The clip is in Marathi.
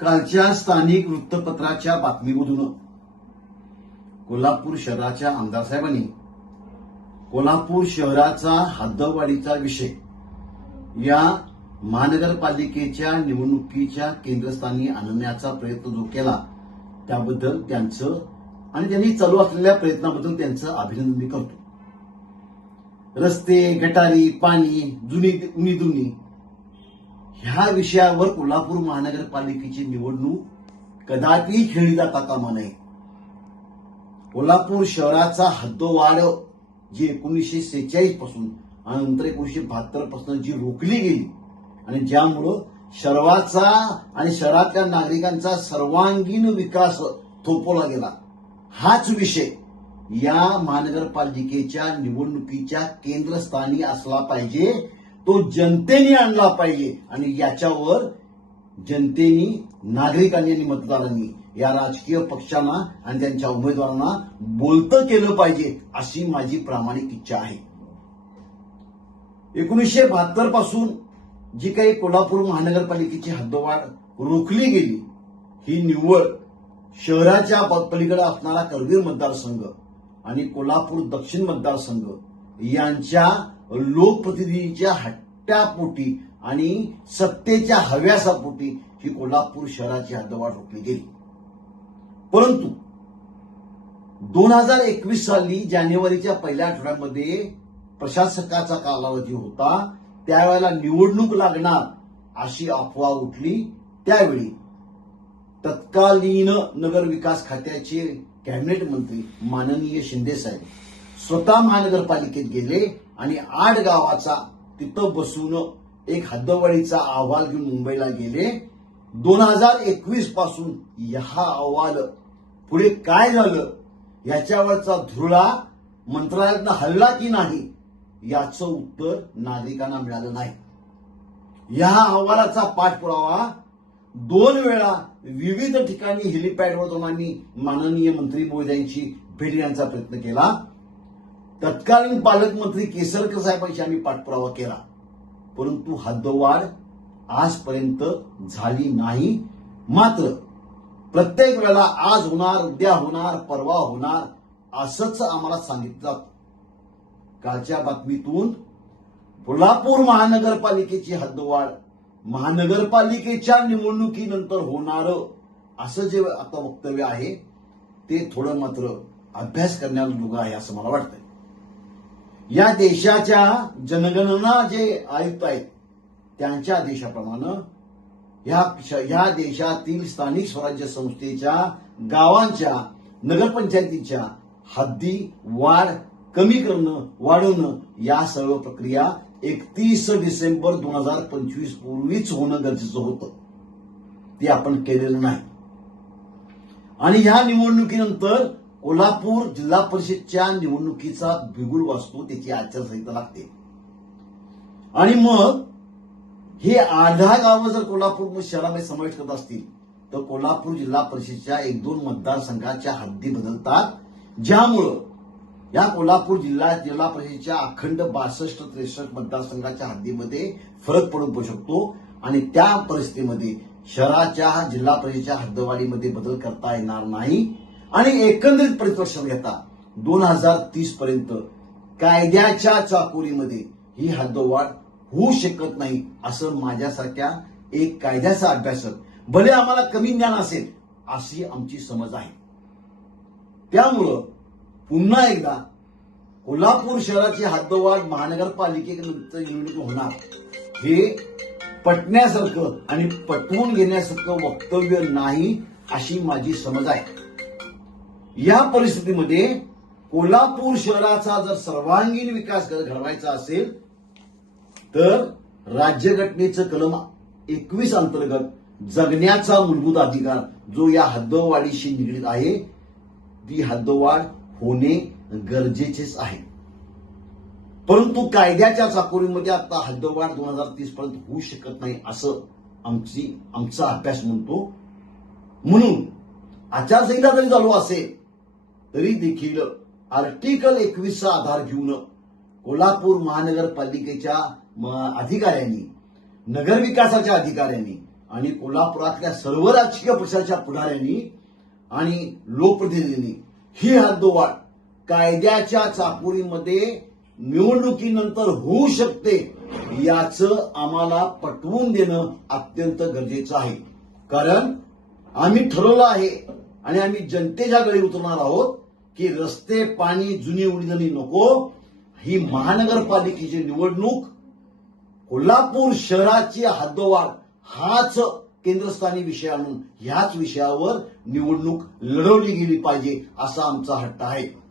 कालच्या स्थानिक वृत्तपत्राच्या बातमीमधून. कोल्हापूर शहराच्या आमदार साहेबांनी कोल्हापूर शहराचा हद्दवाढीचा विषय या महानगरपालिकेच्या निवडणुकीच्या केंद्रस्थानी आणण्याचा प्रयत्न जो केला त्याबद्दल त्यांचं आणि त्यांनी चालू असलेल्या प्रयत्नाबद्दल त्यांचं अभिनंदन मी करतो. रस्ते गटारी पाणी जुनी उनी दुनी ह्या विषयावर कोल्हापूर महानगरपालिकेची निवडणूक कदापि खेळली जाता कामा नये कोल्हापूर शहराचा हद्दोवाड जी एकोणीसशे सेहेचाळीसपासून आणि नंतर एकोणीसशे बहात्तरपासून जी रोखली गेली आणि ज्यामुळं शहराचा आणि शहरातल्या नागरिकांचा सर्वांगीण विकास थोपवला गेला. हाच विषय या महानगरपालिकेच्या निवडणुकीच्या केंद्रस्थानी असला पाहिजे. तो जनतेने आणला पाहिजे. आणि याच्यावर जनतेनी नागरिकांनी आणि मतदारांनी या राजकीय पक्षांना आणि त्यांच्या उमेदवारांना बोलतं केलं पाहिजे अशी माझी प्रामाणिक इच्छा आहे. एकोणीसशे बहात्तरपासून जी काही कोल्हापूर महानगरपालिकेची हद्दवाढ रोखली गेली ही निव्वळ शहराच्या पलीकडे असणारा करवीर मतदारसंघ आणि कोल्हापूर दक्षिण मतदारसंघ यांच्या लोकप्रतिनिधीच्या हट्ट्यापोटी आणि सत्तेच्या हव्यासापोटी ही कोल्हापूर शहराची हद्दवाढ रोखली गेली. परंतु दोन हजार एकवीस साली जानेवारीच्या पहिल्या आठवड्यामध्ये प्रशासकाचा कालावधी होता त्यावेळेला निवडणूक लागणार अशी अफवा उठली. त्यावेळी तत्कालीन नगर विकास खात्याचे कॅबिनेट मंत्री माननीय शिंदे साहेब स्वतः महानगरपालिकेत गेले आणि आठ गावाचा तिथं बसून एक हद्दवाढीचा अहवाल घेऊन मुंबईला गेले. दोन हजार एकवीसपासून हा अहवाल पुढे काय झालं? याच्यावरचा धुरळा मंत्रालयातनं हल्ला की नाही? याचं उत्तर नागरिकांना मिळालं नाही. या अहवालाचा पाठपुरावा दोन वेळा विविध ठिकाणी हेलिपॅडवर माननीय मंत्री महोदयांची भेट घेण्याचा प्रयत्न केला. तत्कालीन पालकमंत्री केसरकर साहेबांशी आम्ही पाठपुरावा केला. परंतु हद्दवाढ आजपर्यंत झाली नाही. मात्र प्रत्येक वेळेला आज होणार उद्या होणार परवा होणार असंच आम्हाला सांगितलं जातं. कालच्या बातमीतून कोल्हापूर महानगरपालिकेची हद्दवाढ महानगरपालिकेच्या निवडणुकीनंतर होणार असं जे आता वक्तव्य आहे ते थोडं मात्र अभ्यास करण्याला योग्य आहे असं मला वाटतंय. या देशाच्या जनगणना जे आयुक्त आहेत त्यांच्या आदेशाप्रमाणे ह्या ह्या देशातील स्थानिक स्वराज्य संस्थेच्या गावांच्या नगरपंचायतीच्या हद्दी वाढ कमी करणं वाढवणं या सर्व प्रक्रिया एकतीस डिसेंबर दोन हजार पंचवीस पूर्वीच होणं गरजेचं होतं. ते आपण केलेलं नाही. आणि ह्या निवडणुकीनंतर कोल्हापूर जिल्हा परिषदच्या निवडणुकीचा बिगुल वाचतो त्याची आचारसंहिता लागते. आणि मग हे आढा गावं जर कोल्हापूर शहरामध्ये समाविष्ट करत असतील तर कोल्हापूर जिल्हा परिषदच्या एक दोन मतदारसंघाच्या हद्दी बदलतात. ज्यामुळं या कोल्हापूर जिल्हा जिल्हा परिषदेच्या अखंड बासष्ट त्रेसष्ट मतदारसंघाच्या हद्दीमध्ये फरक पडून पडू शकतो. आणि त्या परिस्थितीमध्ये शहराच्या जिल्हा परिषदेच्या हद्दवाडीमध्ये बदल करता येणार नाही. आणि एकंदरीत परिप्रेक्ष्यात घेता दोन हजार तीस पर्यंत कायद्याच्या चाकोरीमध्ये ही हद्दवाढ होऊ शकत नाही असं माझ्यासारख्या एक कायद्याचा अभ्यासक भले आम्हाला कमी ज्ञान असेल अशी आमची समज आहे. त्यामुळं पुन्हा एकदा कोल्हापूर शहराची हद्दवाढ महानगरपालिकेकडे निवडणूक होणार हे पटण्यासारखं आणि पटवून घेण्यासारखं वक्तव्य नाही अशी माझी समज आहे. या परिस्थितीमध्ये कोल्हापूर शहराचा जर सर्वांगीण विकास घडवायचा असेल तर राज्यघटनेचं कलम एकवीस अंतर्गत जगण्याचा मूलभूत अधिकार जो या हद्दवाढीशी निगडीत आहे ती हद्दवाढ होणे गरजेचेच आहे. परंतु कायद्याच्या चाकोरीमध्ये आता हद्दवाढ दोन हजार तीस पर्यंत होऊ शकत नाही असं आमची आमचा अभ्यास म्हणतो. म्हणून आचारसंहिता जरी चालू असेल तरी देखील आर्टिकल एकवीसचा आधार घेऊन कोल्हापूर महानगरपालिकेच्या अधिकाऱ्यांनी नगरविकासाच्या अधिकाऱ्यांनी आणि कोल्हापुरातल्या सर्व राजकीय पक्षाच्या पुढाऱ्यांनी आणि लोकप्रतिनिधींनी ही हद्दोवाढ कायद्याच्या चापुरीमध्ये निवडणुकीनंतर होऊ शकते याचं आम्हाला पटवून देणं अत्यंत गरजेचं आहे. कारण आम्ही ठरवलं आहे आणि आम्ही जनतेच्या गळी उतरणार आहोत. की रस्ते पाणी जुनी उडीदणी नको. ही महानगरपालिकेची निवडणूक कोल्हापूर शहराची हद्दवाढ हाच केंद्रस्थानी विषय आणून ह्याच विषयावर निवडणूक लढवली गेली पाहिजे असा आमचा हट्ट आहे.